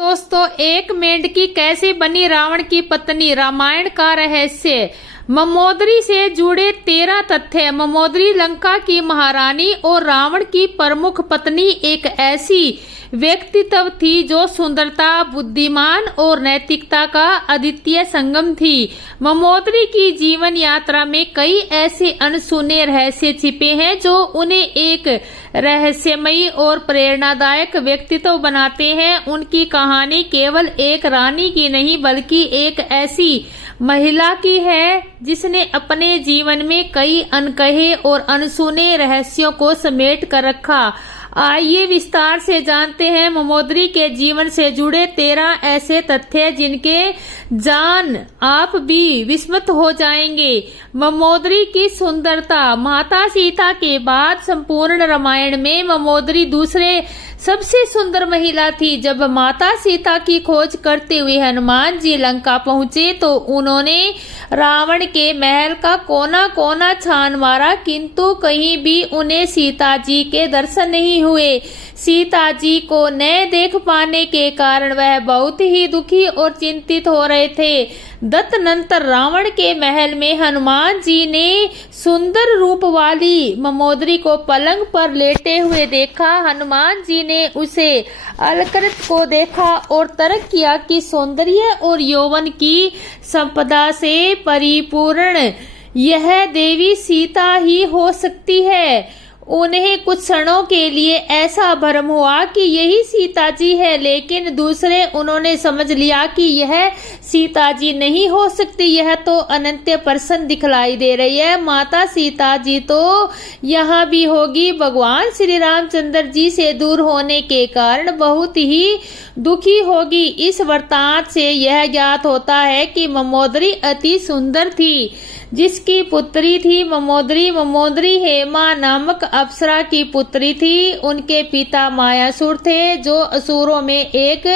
दोस्तों, एक मेंढकी कैसे बनी रावण की पत्नी, रामायण का रहस्य। मंदोदरी से जुड़े 13 तथ्य। मंदोदरी लंका की महारानी और रावण की प्रमुख पत्नी एक ऐसी व्यक्तित्व थी जो सुंदरता, बुद्धिमान और नैतिकता का अद्वितीय संगम थी। मंदोदरी की जीवन यात्रा में कई ऐसे अनसुने रहस्य छिपे हैं जो उन्हें एक रहस्यमयी और प्रेरणादायक व्यक्तित्व बनाते हैं। उनकी कहानी केवल एक रानी की नहीं बल्कि एक ऐसी महिला की है जिसने अपने जीवन में कई अनकहे और अनसुने रहस्यों को समेट कर रखा। आइए विस्तार से जानते हैं मंदोदरी के जीवन से जुड़े 13 ऐसे तथ्य जिनके जान आप भी विस्मित हो जाएंगे। मंदोदरी की सुंदरता। माता सीता के बाद संपूर्ण रामायण में मंदोदरी दूसरे सबसे सुंदर महिला थी। जब माता सीता की खोज करते हुए हनुमान जी लंका पहुंचे तो उन्होंने रावण के महल का कोना कोना छान मारा, किंतु कहीं भी उन्हें सीता जी के दर्शन नहीं हुए। सीता जी को न देख पाने के कारण वह बहुत ही दुखी और चिंतित हो रहे थे। तदनंतर रावण के महल में हनुमान जी ने सुंदर रूप वाली मंदोदरी को पलंग पर लेटे हुए देखा। हनुमान जी ने उसे अलंकृत को देखा और तर्क किया कि सौंदर्य और यौवन की संपदा से परिपूर्ण यह देवी सीता ही हो सकती है। उन्हें कुछ क्षणों के लिए ऐसा भ्रम हुआ कि यही सीता जी है, लेकिन दूसरे उन्होंने समझ लिया कि यह सीता जी नहीं हो सकती, यह तो अनंत प्रसन्न दिखलाई दे रही है। माता सीता जी तो यहाँ भी होगी। भगवान श्री रामचंद्र जी से दूर होने के कारण बहुत ही दुखी होगी। इस वृत्तांत से यह ज्ञात होता है कि मंदोदरी अति सुंदर थी, जिसकी पुत्री थी मंदोदरी। मंदोदरी हेमा नामक अप्सरा की पुत्री थी। उनके पिता मायासुर थे जो असुरों में एक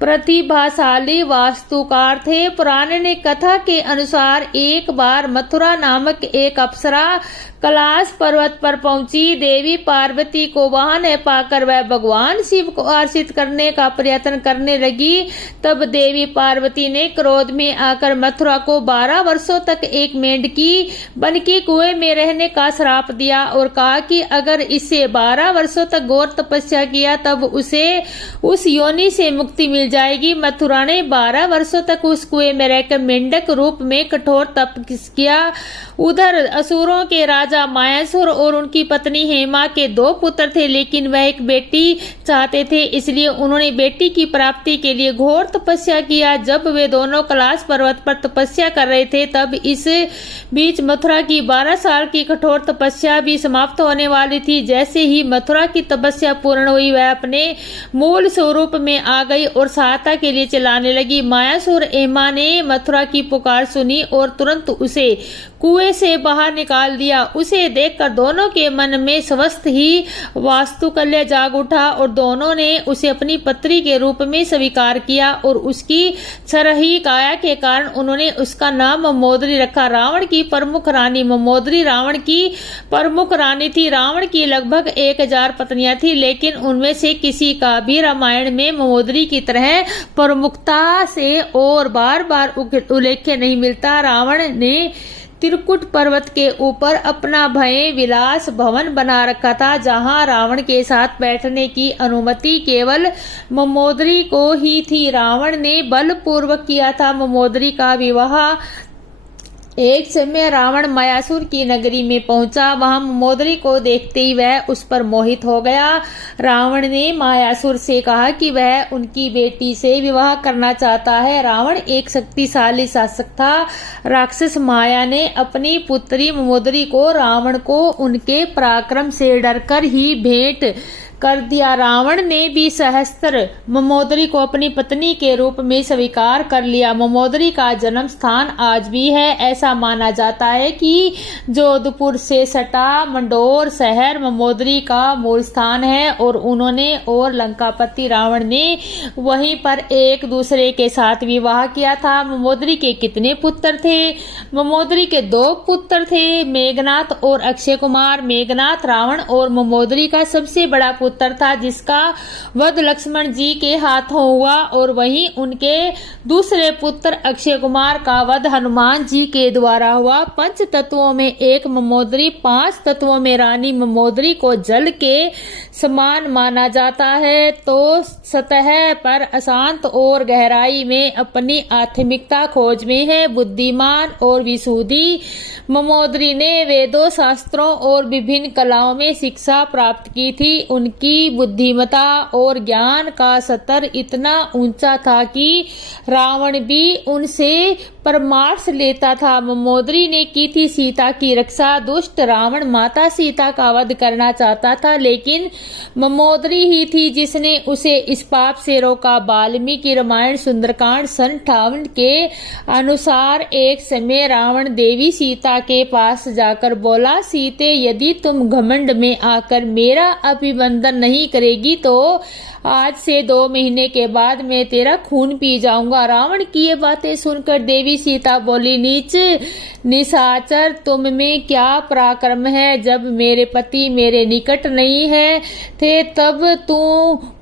प्रतिभाशाली वास्तुकार थे। पुराण कथा के अनुसार एक बार मथुरा नामक एक अप्सरा कैलाश पर्वत पर पहुंची। देवी पार्वती को वहां न पाकर वह भगवान शिव को आश्रित करने का प्रयत्न करने लगी। तब देवी पार्वती ने क्रोध में आकर मथुरा को 12 वर्षों तक एक मेंढकी बनके कुएं में रहने का श्राप दिया और कहा कि अगर इसे 12 वर्षों तक घोर तपस्या किया तब उसे उस योनि से मुक्ति मिल जाएगी। मथुरा ने 12 वर्षों तक उस कुएं में रहकर मेंढक रूप में कठोर तप किया। उधर असुरों के राजा मायासुर और उनकी पत्नी हेमा के 2 पुत्र थे, लेकिन वह एक बेटी चाहते थे, इसलिए उन्होंने बेटी की प्राप्ति के लिए घोर तपस्या किया। जब वे दोनों कैलाश पर्वत पर तपस्या कर रहे थे तब इस बीच मथुरा की 12 साल की कठोर तपस्या भी समाप्त होने वाली थी। जैसे ही मथुरा की तपस्या पूर्ण हुई वह अपने मूल स्वरूप में आ गई और सहायता के लिए चिल्लाने लगी। मायासुर हेमा ने मथुरा की पुकार सुनी और तुरंत उसे कुएं से बाहर निकाल दिया। उसे देखकर दोनों के मन में स्वस्थ ही वास्तुकल्य जाग उठा और दोनों ने उसे अपनी पत्नी के रूप में स्वीकार किया और उसकी छरही काया के कारण उन्होंने उसका नाम मंदोदरी रखा। रावण की प्रमुख रानी मंदोदरी रावण की प्रमुख रानी थी। रावण की लगभग 1000 पत्नियां थी, लेकिन उनमें से किसी का भी रामायण में मंदोदरी की तरह प्रमुखता से और बार बार उल्लेख नहीं मिलता। रावण ने त्रिकुट पर्वत के ऊपर अपना भय विलास भवन बना रखा था, जहां रावण के साथ बैठने की अनुमति केवल मंदोदरी को ही थी। रावण ने बलपूर्वक किया था मंदोदरी का विवाह। एक समय रावण मायासुर की नगरी में पहुंचा। वहां मंदोदरी को देखते ही वह उस पर मोहित हो गया। रावण ने मायासुर से कहा कि वह उनकी बेटी से विवाह करना चाहता है। रावण एक शक्तिशाली शासक था। राक्षस माया ने अपनी पुत्री मंदोदरी को रावण को उनके पराक्रम से डरकर ही भेंट कर दिया। रावण ने भी सहस्त्र मंदोदरी को अपनी पत्नी के रूप में स्वीकार कर लिया। मंदोदरी का जन्म स्थान आज भी है। ऐसा माना जाता है कि जोधपुर से सटा मंडोर शहर मंदोदरी का मूल स्थान है और उन्होंने और लंकापति रावण ने वहीं पर एक दूसरे के साथ विवाह किया था। मंदोदरी के कितने पुत्र थे? मंदोदरी के 2 पुत्र थे, मेघनाथ और अक्षय कुमार। मेघनाथ रावण और मंदोदरी का सबसे बड़ा पुत्र पुत्र था, जिसका वध लक्ष्मण जी के हाथों हुआ, और वहीं उनके दूसरे पुत्र अक्षय कुमार का वध हनुमान जी के द्वारा हुआ। पंच तत्वों में एक ममोदरी, 5 तत्वों में रानी ममोदरी को जल के समान माना जाता है, तो सतह पर अशांत और गहराई में अपनी आध्यात्मिकता खोज में है। बुद्धिमान और विशुद्धि ममोदरी ने वेदों, शास्त्रों और विभिन्न कलाओं में शिक्षा प्राप्त की थी। उनकी बुद्धिमत्ता और ज्ञान का स्तर इतना ऊंचा था कि रावण भी उनसे परामर्श लेता था। ममोदरी ने की थी सीता की रक्षा। दुष्ट रावण माता सीता का वध करना चाहता था, लेकिन ममोदरी ही थी जिसने उसे इस पाप से रोका। वाल्मीकि रामायण सुंदरकांड सन 58 के अनुसार एक समय रावण देवी सीता के पास जाकर बोला, सीते, यदि तुम घमंड में आकर मेरा अभिवंदन नहीं करेगी तो आज से 2 महीने के बाद मैं तेरा खून पी जाऊंगा। रावण की ये बातें सुनकर देवी सीता बोली, नीच निशाचर, तुम में क्या पराक्रम है? जब मेरे पति मेरे निकट नहीं है थे तब तू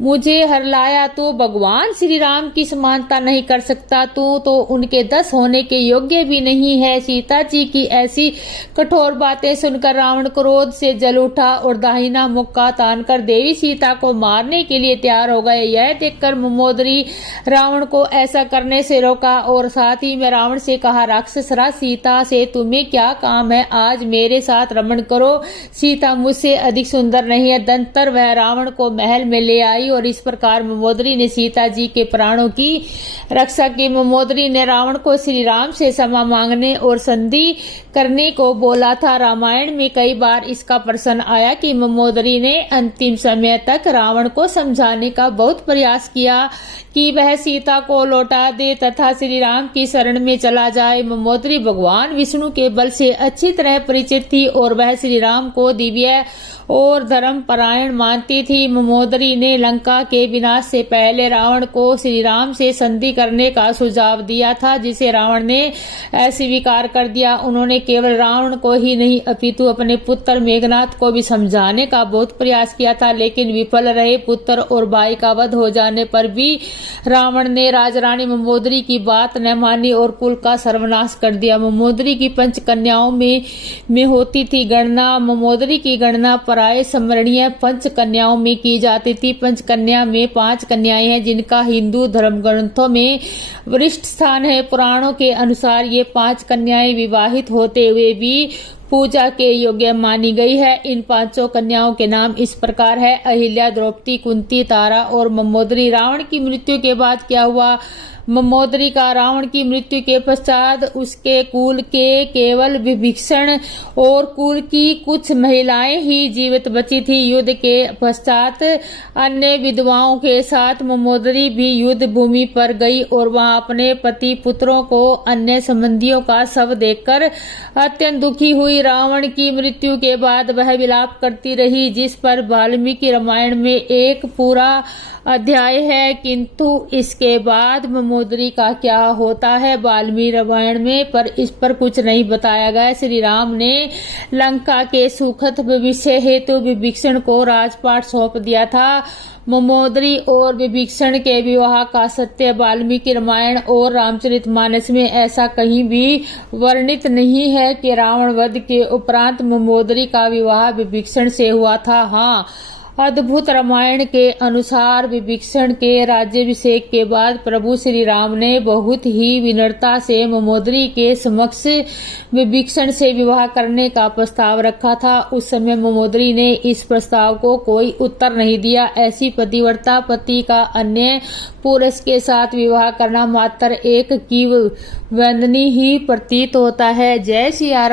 मुझे हरलाया। तू भगवान श्री राम की समानता नहीं कर सकता, तू तो उनके 10 होने के योग्य भी नहीं है। सीता जी की ऐसी कठोर बातें सुनकर रावण क्रोध से जल उठा और दाहिना मुक्का तानकर देवी सीता को मारने के लिए तैयार हो गए। यह देखकर ममोदरी रावण को ऐसा करने से रोका और साथ ही में रावण से कहा, राक्षस राज सीता से तुम्हें क्या काम है? आज मेरे साथ रमण करो। सीता मुझसे अधिक सुंदर नहीं है। दंतर वह रावण को महल में ले आई और इस प्रकार ममोदरी ने सीता जी के प्राणों की रक्षा की। ममोदरी ने रावण को श्री राम से क्षमा मांगने और संधि करने को बोला था। रामायण में कई बार इसका प्रश्न आया कि ममोदरी ने अंतिम समय तक रावण को समझाने का बहुत प्रयास किया कि वह सीता को लौटा दे तथा श्री राम की शरण में चला जाए। ममोदरी भगवान विष्णु के बल से अच्छी तरह परिचित थी और वह श्री राम को दिव्य और धर्म परायण मानती थी। ममोदरी ने लंका के विनाश से पहले रावण को श्री राम से संधि करने का सुझाव दिया था, जिसे रावण ने अस्वीकार कर दिया। उन्होंने केवल रावण को ही नहीं अपितु अपने पुत्र मेघनाथ को भी समझाने का बहुत प्रयास किया था, लेकिन विफल रहे। पुत्र और भाई का वध हो जाने पर भी रावण ने राजरानी ममोदरी की बात न मानी और कुल का सर्वनाश कर दिया। ममोदरी की 5 कन्याओं में होती थी गणना। ममोदरी की गणना पराय स्मरणीय 5 कन्याओं में की जाती थी। 5 कन्या में 5 कन्याएं हैं जिनका हिंदू धर्म ग्रंथों में वरिष्ठ स्थान है। पुराणों के अनुसार ये 5 कन्याएं विवाहित होते हुए भी पूजा के योग्य मानी गई है। इन 5 कन्याओं के नाम इस प्रकार है, अहिल्या, द्रौपदी, कुंती, तारा और ममोदरी। रावण की मृत्यु के बाद क्या हुआ? ममोदरी का रावण की मृत्यु के पश्चात उसके कुल के केवल विभीषण और कुल की कुछ महिलाएं ही जीवित बची थी। युद्ध के पश्चात अन्य विधवाओं के साथ ममोदरी भी युद्ध भूमि पर गई और वहां अपने पति पुत्रों को अन्य संबंधियों का शव देखकर अत्यंत दुखी हुई। रावण की मृत्यु के बाद वह विलाप करती रही, जिस पर वाल्मीकि रामायण में एक पूरा अध्याय है। किंतु इसके बाद ममोदरी का क्या होता है वाल्मीकि रामायण में, पर इस पर कुछ नहीं बताया गया। श्री राम ने लंका के सुखद भविष्य हेतु विभीषण को राजपाट सौंप दिया था। ममोदरी और विभीषण के विवाह का सत्य वाल्मीकि रामायण और रामचरितमानस में ऐसा कहीं भी वर्णित नहीं है कि रावण वध के उपरांत ममोदरी का विवाह विभीषण से हुआ था। हाँ, अद्भुत रामायण के अनुसार विभीषण के राज्याभिषेक के बाद प्रभु श्री राम ने बहुत ही विनम्रता से ममोदरी के समक्ष विभीषण से विवाह करने का प्रस्ताव रखा था। उस समय ममोदरी ने इस प्रस्ताव को कोई उत्तर नहीं दिया। ऐसी पतिव्रता पति का अन्य पुरुष के साथ विवाह करना मात्र एक किंवदंती ही प्रतीत होता है। जय सिया राम।